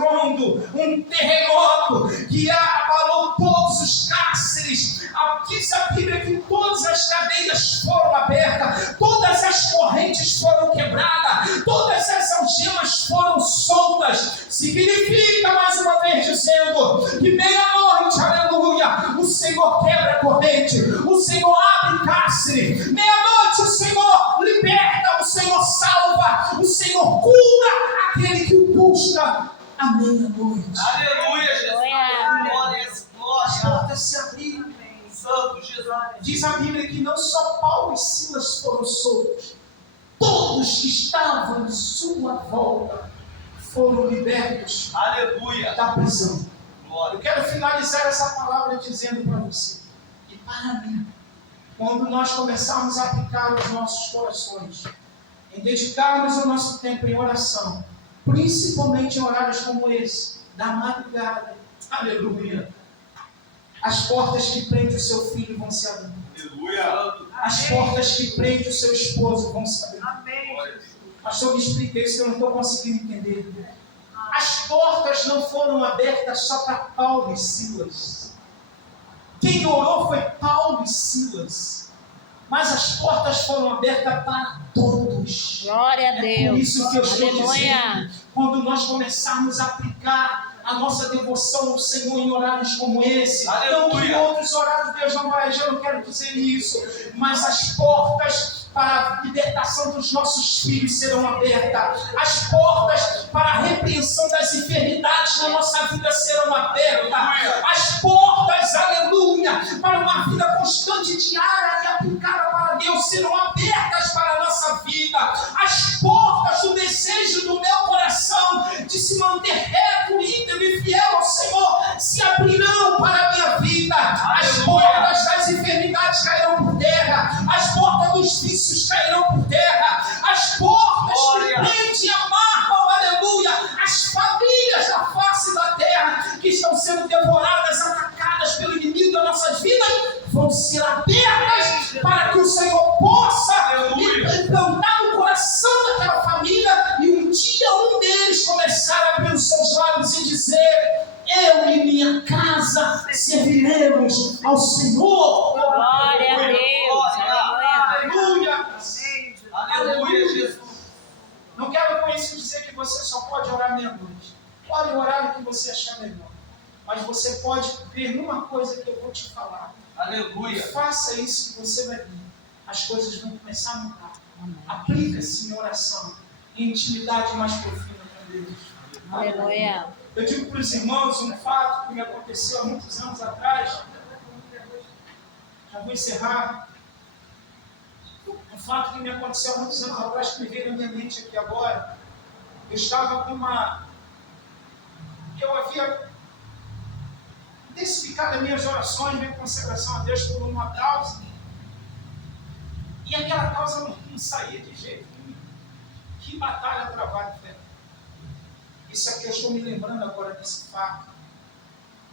estrondo, um terremoto que abalou todos os cárceres. Diz a Bíblia que todas as cadeias foram abertas, todas as correntes foram quebradas, todas as algemas foram soltas. Significa, mais uma vez dizendo, que meia-noite, aleluia, o Senhor quebra a corrente, o Senhor abre cárcere. Meia-noite o Senhor liberta, o Senhor salva, o Senhor cura aquele que o busca à meia-noite. Aleluia, Jesus. Glória, As glória. portas se abriram. Santo Jesus. Diz a Bíblia que não só Paulo e Silas foram soltos, todos que estavam em sua volta foram libertos Aleluia. da prisão. Eu Glória. quero finalizar essa palavra dizendo para você que, para mim, quando nós começarmos a aplicar os nossos corações, em dedicarmos o nosso tempo em oração, principalmente em horários como esse, da madrugada, aleluia, as portas que prendem o seu filho vão se abrir. Aleluia. As portas que prendem o seu esposo vão se abrir. Amém. Pastor, me explica isso que eu não estou conseguindo entender. As portas não foram abertas só para Paulo e Silas. Quem orou foi Paulo e Silas. Mas as portas foram abertas para todos. Glória a É Deus. por isso que eu estou Aleluia. dizendo, quando nós começarmos a aplicar a nossa devoção ao Senhor em horários como esse, não que em Aleluia. outros horários Deus não vai agir, eu não quero dizer isso, mas as portas para a libertação dos nossos filhos serão abertas, as portas para a repreensão das enfermidades na nossa vida serão abertas, as portas, aleluia, para uma vida constante, diária e aplicada para Deus serão abertas para a nossa vida, as portas do desejo do meu coração de se manter reto, íntegro e fiel ao Senhor se abrirão para a minha vida, as portas das enfermidades cairão por terra, as portas dos vícios cairão por terra, as portas que prendem e amarram, aleluia, as famílias da face da terra que estão sendo devoradas, atacadas pelo inimigo das nossas vidas, vão ser abertas para que o Senhor possa implantar no coração daquela família e um dia um deles começar a abrir os seus lábios e dizer: eu e minha casa serviremos ao Senhor. Glória a Deus. Aleluia. Aleluia. Aleluia, Jesus. Não quero com isso dizer que você só pode orar meia-noite. Pode orar o que você achar melhor. Mas você pode crer numa coisa que eu vou te falar. Aleluia. Faça isso que você vai ver. As coisas vão começar a mudar. Aplica-se em oração, em intimidade mais profunda com Deus. Aleluia. Eu digo para os irmãos um fato que me aconteceu há muitos anos atrás. Já vou encerrar. Um fato que me aconteceu há muitos anos atrás, que me veio na minha mente aqui agora. Eu estava com eu havia intensificado as minhas orações, minha consagração a Deus por uma causa. E aquela causa não saía de jeito nenhum. Que batalha travada, fé. Isso aqui eu estou me lembrando agora desse fato.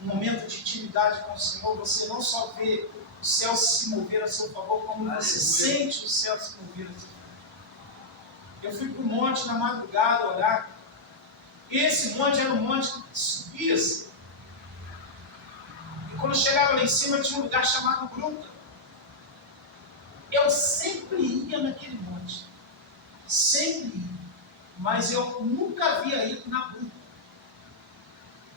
Um momento de intimidade com o Senhor, você não só vê o céu se mover a seu favor, como você sente o céu se mover a seu favor. Eu fui para o monte na madrugada orar. E esse monte era um monte que subia assim. E quando eu chegava lá em cima tinha um lugar chamado Gruta. Eu sempre ia naquele monte. Sempre ia. Mas eu nunca havia ido na Gruta.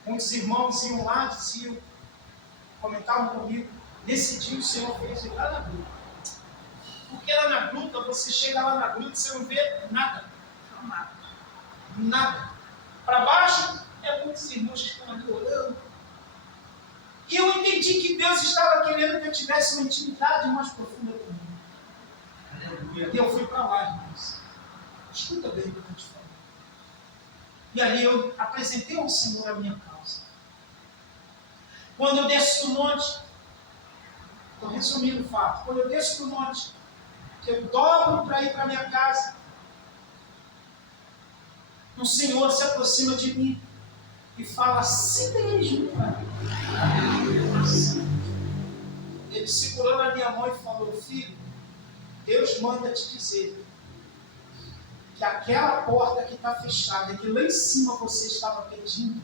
Muitos irmãos iam lá, diziam, comentavam comigo, nesse dia o Senhor fez ir lá na Gruta. Porque lá na Gruta, você chega lá na Gruta e você não vê nada. Nada. Para baixo, muitos irmãos que estão ali orando. E eu entendi que Deus estava querendo que eu tivesse uma intimidade mais profunda comigo. E eu fui para lá, irmãos. Escuta bem o que eu estou te falando. E ali eu apresentei ao Senhor a minha causa. Quando eu desço do monte, estou resumindo o fato, quando eu desço do monte, que eu dobro para ir para minha casa, o Senhor se aproxima de mim e fala assim mesmo para mim. Ele segurou na minha mão e falou: filho, Deus manda te dizer que aquela porta que está fechada, que lá em cima você estava pedindo,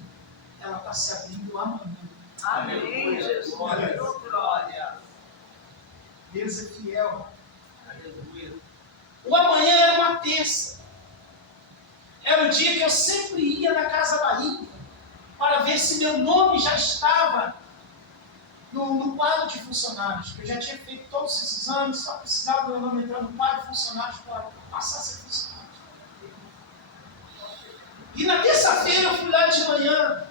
ela está se abrindo amanhã. Amém, Jesus. Glória. Glória. Deus é fiel. Aleluia. O amanhã era uma terça. Era o dia que eu sempre ia na Casa Bahia para ver se meu nome já estava no quadro de funcionários. Eu já tinha feito todos esses anos, só precisava do meu nome entrar no quadro de funcionários para passar a ser funcionário. E na terça-feira eu fui lá de manhã.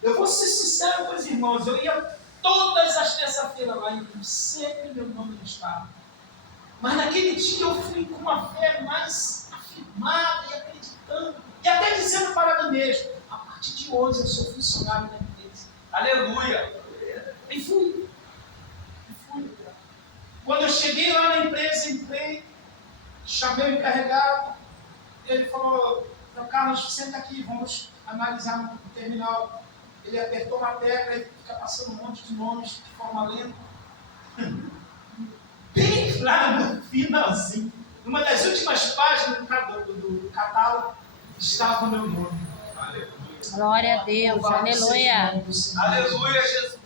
Eu vou ser sincero com os irmãos, eu ia todas as terças-feiras lá e sempre meu nome não estava. Mas naquele dia eu fui com uma fé mais afirmada e acreditando, e até dizendo para mim mesmo, a partir de hoje eu sou funcionário da empresa. Aleluia. E fui. Quando eu cheguei lá na empresa, entrei, chamei o encarregado, ele falou, Carlos, senta aqui, vamos analisar no terminal. Ele apertou uma tecla e fica passando um monte de nomes de forma lenta. Bem lá no finalzinho, numa das últimas páginas do catálogo, estava o meu nome. Glória a Deus. Aleluia. Aleluia, Jesus.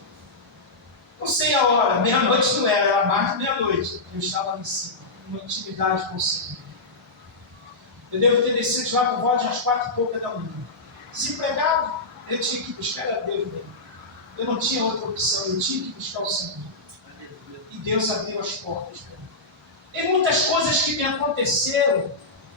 Não sei a hora, meia-noite não era mais de meia-noite. Eu estava lá em cima, numa intimidade com o Senhor. Eu devo ter descido de lá por volta das 4h pouca da manhã. Desempregado, eu tinha que buscar a Deus mesmo. Eu não tinha outra opção, eu tinha que buscar o Senhor. E Deus abriu as portas para mim. Tem muitas coisas que me aconteceram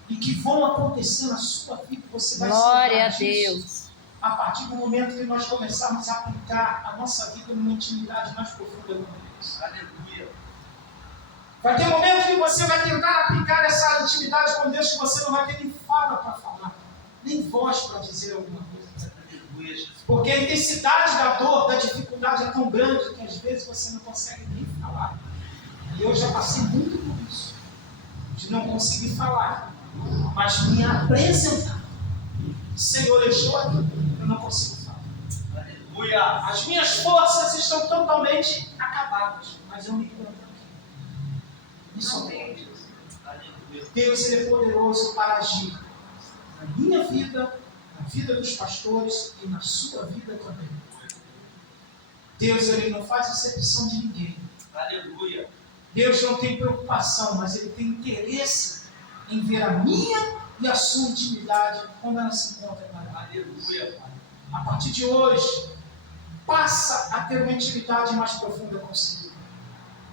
e que vão acontecer na sua vida. Você vai Glória a se lembrar disso Deus. a partir do momento que nós começarmos a aplicar a nossa vida numa intimidade mais profunda com Deus. Aleluia. Vai ter momento que você vai tentar aplicar essa intimidade com Deus que você não vai ter nem fala para falar, nem voz para dizer alguma coisa. Aleluia, Jesus. Porque a intensidade da dor, da dificuldade é tão grande que às vezes você não consegue nem falar. E eu já passei muito por isso, de não conseguir falar, mas me apresentar. Senhor, eu estou aqui, eu não consigo falar. Aleluia. As minhas forças estão totalmente acabadas, mas eu me encontro aqui. Isso Amém, é Jesus. Aleluia. Deus, Ele é poderoso para agir na minha vida, na vida dos pastores e na sua vida também. Deus, Ele não faz exceção de ninguém. Aleluia. Deus não tem preocupação, mas Ele tem interesse em ver a minha e a sua intimidade como ela se encontra na Aleluia. A partir de hoje, passa a ter uma intimidade mais profunda com o Senhor.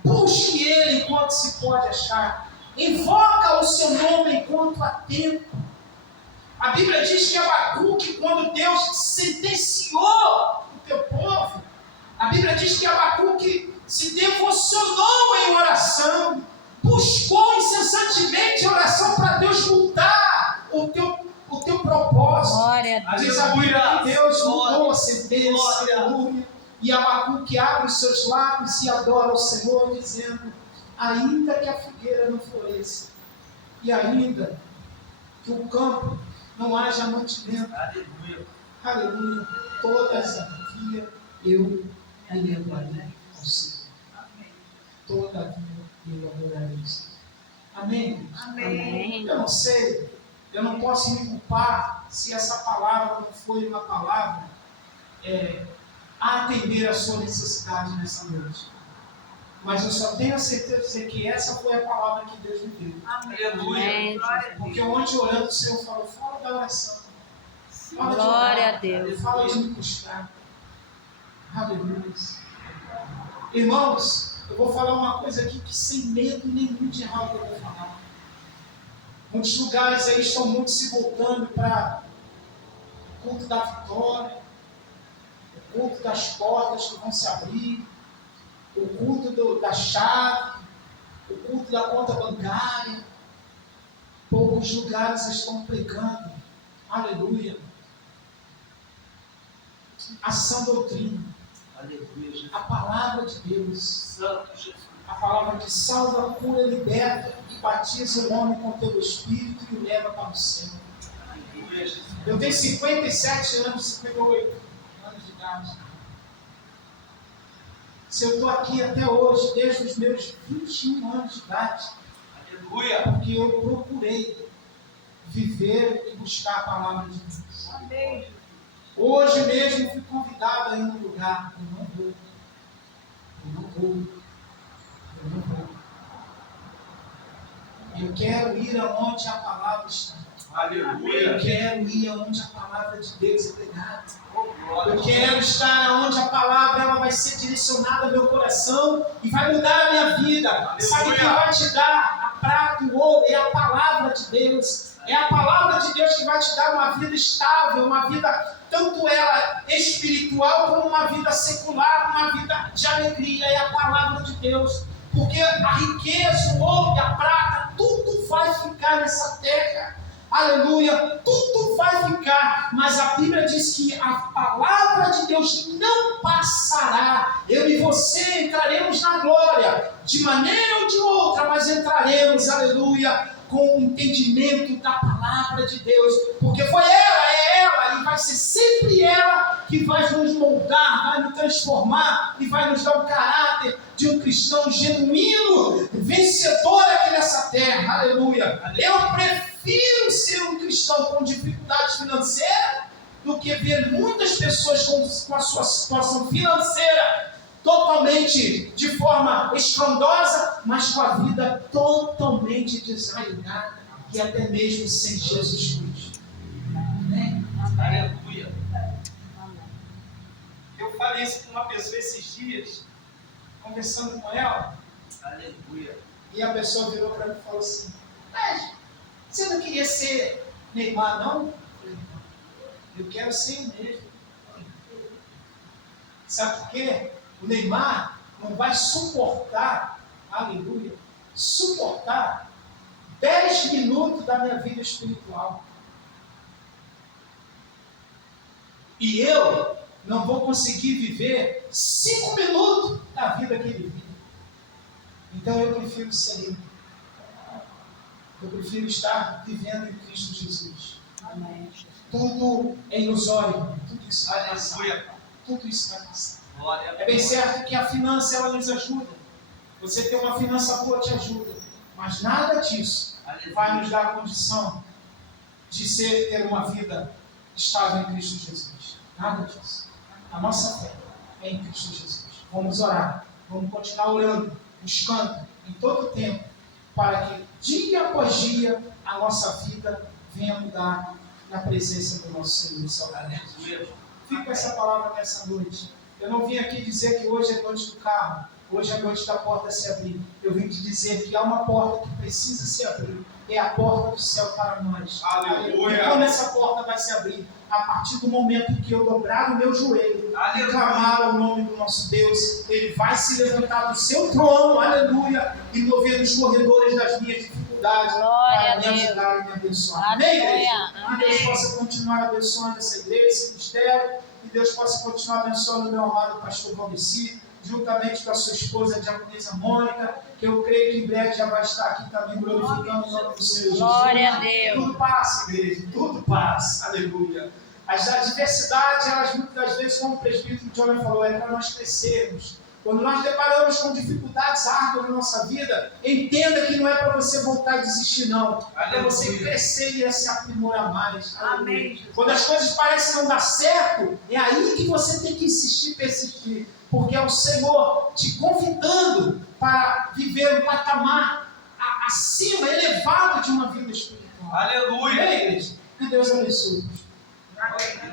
Busque Ele enquanto se pode achar. Invoca o seu nome enquanto há tempo. A Bíblia diz que Abacuque, quando Deus sentenciou o teu povo, a Bíblia diz que Abacuque se devocionou em oração, buscou incessantemente oração para Deus mudar o teu propósito. Glória a Deus. Diz a Bíblia que Deus mudou a Glória. sentença, aleluia. E Abacuque abre os seus lábios e adora o Senhor, dizendo, ainda que a figueira não floresça, e ainda que o campo não haja mantimento, Aleluia. aleluia, todavia eu me lembrarei ao Senhor. Amém. Todavia eu adorarei o Senhor. Amém? Amém. Eu não sei, eu não posso me culpar se essa palavra não foi uma palavra a atender a sua necessidade nessa noite. Mas eu só tenho a certeza de dizer que essa foi a palavra que Deus me deu. Amém. Aleluia. Glória a Porque Deus. ontem orando o Senhor falou, fala da oração. Fala de Glória orar, a Deus. fala de me buscar. Aleluia. Irmãos, eu vou falar uma coisa aqui que sem medo nenhum de errar o que eu vou falar. Muitos lugares aí estão muito se voltando para o culto da vitória, o culto das portas que vão se abrir, o culto da chave, o culto da conta bancária. Poucos lugares estão pregando, aleluia, a sã doutrina, Aleluia, Jesus. a palavra de Deus, Santo Jesus. a palavra que salva, cura, liberta e batiza o homem com o teu Espírito e o leva para o céu. Aleluia, Jesus. Eu tenho 57 anos, 58 anos de idade. Se eu estou aqui até hoje, desde os meus 21 anos de idade, Aleluia. porque eu procurei viver e buscar a palavra de Deus. Amém. Hoje mesmo fui convidado a ir num lugar. Eu não vou. Eu não vou. Eu não vou. Eu quero ir aonde a palavra está. Aleluia. Eu quero ir aonde a palavra de Deus é pregada. Eu quero estar aonde a palavra ela vai ser direcionada ao meu coração e vai mudar a minha vida. Aleluia. Sabe quem vai te dar a prata, o ouro? É a palavra de Deus. É a palavra de Deus que vai te dar uma vida estável, uma vida, tanto ela espiritual como uma vida secular, uma vida de alegria. É a palavra de Deus. Porque a riqueza, o ouro e a prata, tudo vai ficar nessa terra. Aleluia, tudo vai ficar, mas a Bíblia diz que a palavra de Deus não passará. Eu e você entraremos na glória, de maneira ou de outra, mas entraremos, aleluia, com o entendimento da palavra de Deus, porque foi ela, é ela, e vai ser sempre ela que vai nos moldar, vai nos transformar e vai nos dar o caráter de um cristão genuíno, vencedor aqui nessa terra, aleluia. Eu prefiro ser um cristão com dificuldades financeiras do que ver muitas pessoas com a sua situação financeira totalmente de forma estrondosa, mas com a vida totalmente desalinhada e até mesmo sem Jesus Cristo. Amém? Aleluia. Eu falei isso com uma pessoa esses dias, conversando com ela, Aleluia. e a pessoa virou para mim e falou assim: mas você não queria ser Neymar, não? Eu falei: não, eu quero ser o mesmo. Sabe por quê? O Neymar não vai suportar, aleluia, suportar 10 minutos da minha vida espiritual. E eu não vou conseguir viver 5 minutos da vida que ele vive. Então eu prefiro ser ele. Eu prefiro estar vivendo em Cristo Jesus. Amém. Tudo é ilusório. Tudo isso vai passar. Aleluia. Tudo isso vai passar. Glória a É bem certo que a finança ela nos ajuda. Você ter uma finança boa te ajuda. Mas nada disso vai nos dar a condição de ter uma vida estável em Cristo Jesus. Nada disso. A nossa fé é em Cristo Jesus. Vamos orar. Vamos continuar orando, buscando em todo o tempo, para que dia após dia a nossa vida venha mudar na presença do nosso Senhor e Salvador. Fico com essa palavra nessa noite. Eu não vim aqui dizer que hoje é noite do carro, hoje é noite da porta se abrir. Eu vim te dizer que há uma porta que precisa se abrir. É a porta do céu para nós. Aleluia. E quando essa porta vai se abrir? A partir do momento que eu dobrar o meu joelho e clamar ao nome do nosso Deus, Ele vai se levantar do seu trono, aleluia, e mover nos corredores das minhas dificuldades para me ajudar e me abençoar. Amém, igreja? Que Deus possa continuar abençoando essa igreja, esse ministério, que Deus possa continuar abençoando o meu amado pastor Valdeci, juntamente com a sua esposa, a diaconisa Mônica, que eu creio que em breve já vai estar aqui também glorificando o nome do Senhor Jesus. Glória a Deus. Tudo passa, igreja, tudo passa, aleluia. As adversidades, elas muitas das vezes, como o presbítero John falou, é para nós crescermos. Quando nós deparamos com dificuldades árduas na nossa vida, entenda que não é para você voltar e desistir, não. É para você crescer e se aprimorar mais. Amém. Quando as coisas parecem não dar certo, é aí que você tem que insistir e persistir. Porque é o Senhor te convidando para viver um patamar acima, elevado de uma vida espiritual. Aleluia. Amém, igreja? Que Deus abençoe. Amém.